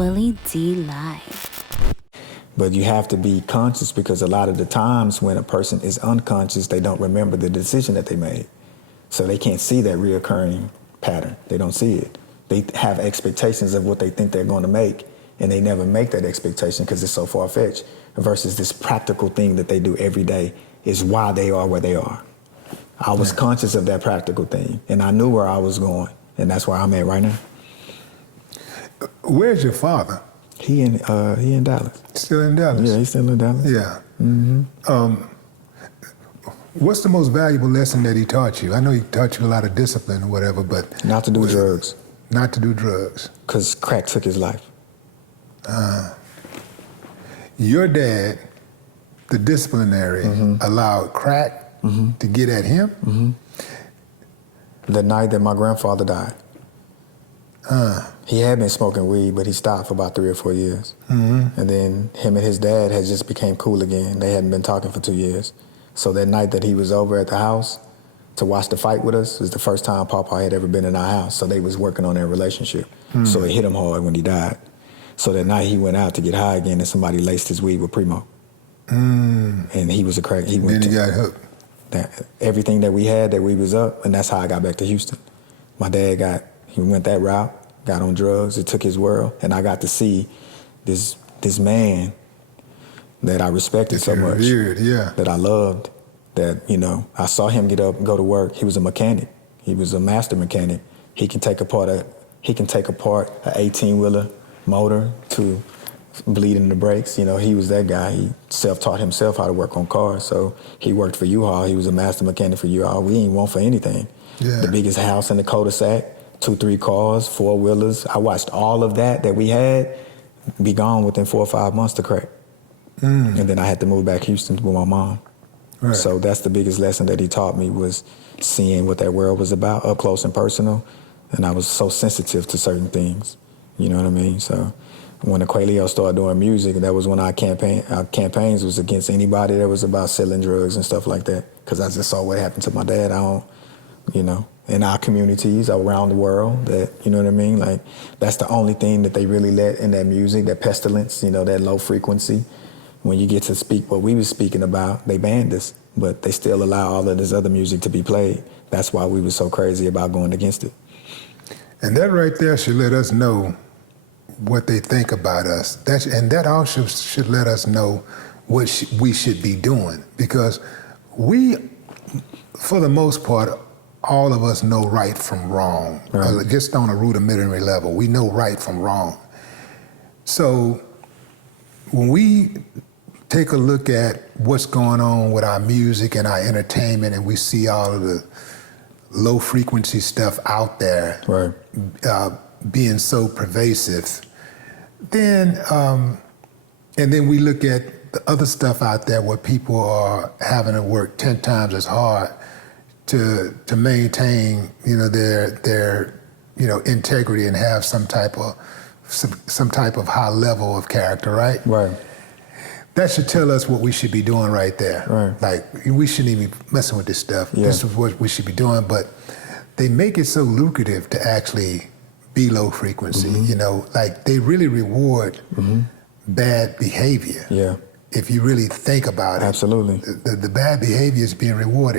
Willie D Live. But you have to be conscious, because a lot of the times when a person is unconscious, they don't remember the decision that they made. So they can't see that reoccurring pattern. They don't see it. They have expectations of what they think they're going to make, and they never make that expectation because it's so far-fetched, versus this practical thing that they do every day is why they are where they are. I was conscious of that practical thing, and I knew where I was going, and that's where I'm at right now. Where's your father? He in Dallas. Still in Dallas? Yeah, he's still in Dallas. Yeah. Mm-hmm. What's the most valuable lesson that he taught you? I know he taught you a lot of discipline or whatever, but... Not to do drugs. Not to do drugs. Because crack took his life. Your dad, the disciplinary, allowed crack to get at him? The night that my grandfather died. He had been smoking weed, but he stopped for about 3 or 4 years. And then him and his dad had just became cool again. They hadn't been talking for 2 years. So that night that he was over at the house to watch the fight with us was the first time Papa had ever been in our house. So they was working on their relationship. So it hit him hard when he died. So that night he went out to get high again, and somebody laced his weed with Primo. And he was a crack. He got hooked. Everything that we had, that we was up, and that's how I got back to Houston. My dad he went that route, got on drugs, it took his world, and I got to see this man that I respected so much, that I loved, that, I saw him get up and go to work. He was a mechanic. He was a master mechanic. He can take apart an 18-wheeler motor to bleeding the brakes. He was that guy. He self-taught himself how to work on cars. So he worked for U-Haul. He was a master mechanic for U-Haul. We ain't want for anything. The biggest house in the cul-de-sac, 2-3 cars, 4-wheelers. I watched all of that we had be gone within 4 or 5 months to crack. And then I had to move back to Houston with my mom. Right. So that's the biggest lesson that he taught me, was seeing what that world was about up close and personal. And I was so sensitive to certain things. You know what I mean? So when the Quailio started doing music, that was when our campaigns was against anybody that was about selling drugs and stuff like that. Because I just saw what happened to my dad. In our communities around the world, that, you know what I mean? Like, that's the only thing that they really let in that music, that pestilence, that low frequency. When you get to speak what we was speaking about, they banned us, but they still allow all of this other music to be played. That's why we were so crazy about going against it. And that right there should let us know what they think about us. That also should let us know what we should be doing, because we, for the most part, all of us know right from wrong, just on a rudimentary level. We know right from wrong. So when we take a look at what's going on with our music and our entertainment, and we see all of the low frequency stuff out there being so pervasive, then and then we look at the other stuff out there where people are having to work 10 times as hard to maintain their integrity and have some type of high level of character, right? Right. That should tell us what we should be doing right there. Right. Like, we shouldn't even be messing with this stuff. Yeah. This is what we should be doing, but they make it so lucrative to actually be low frequency, like they really reward bad behavior. Yeah. If you really think about it. Absolutely. The bad behavior is being rewarded.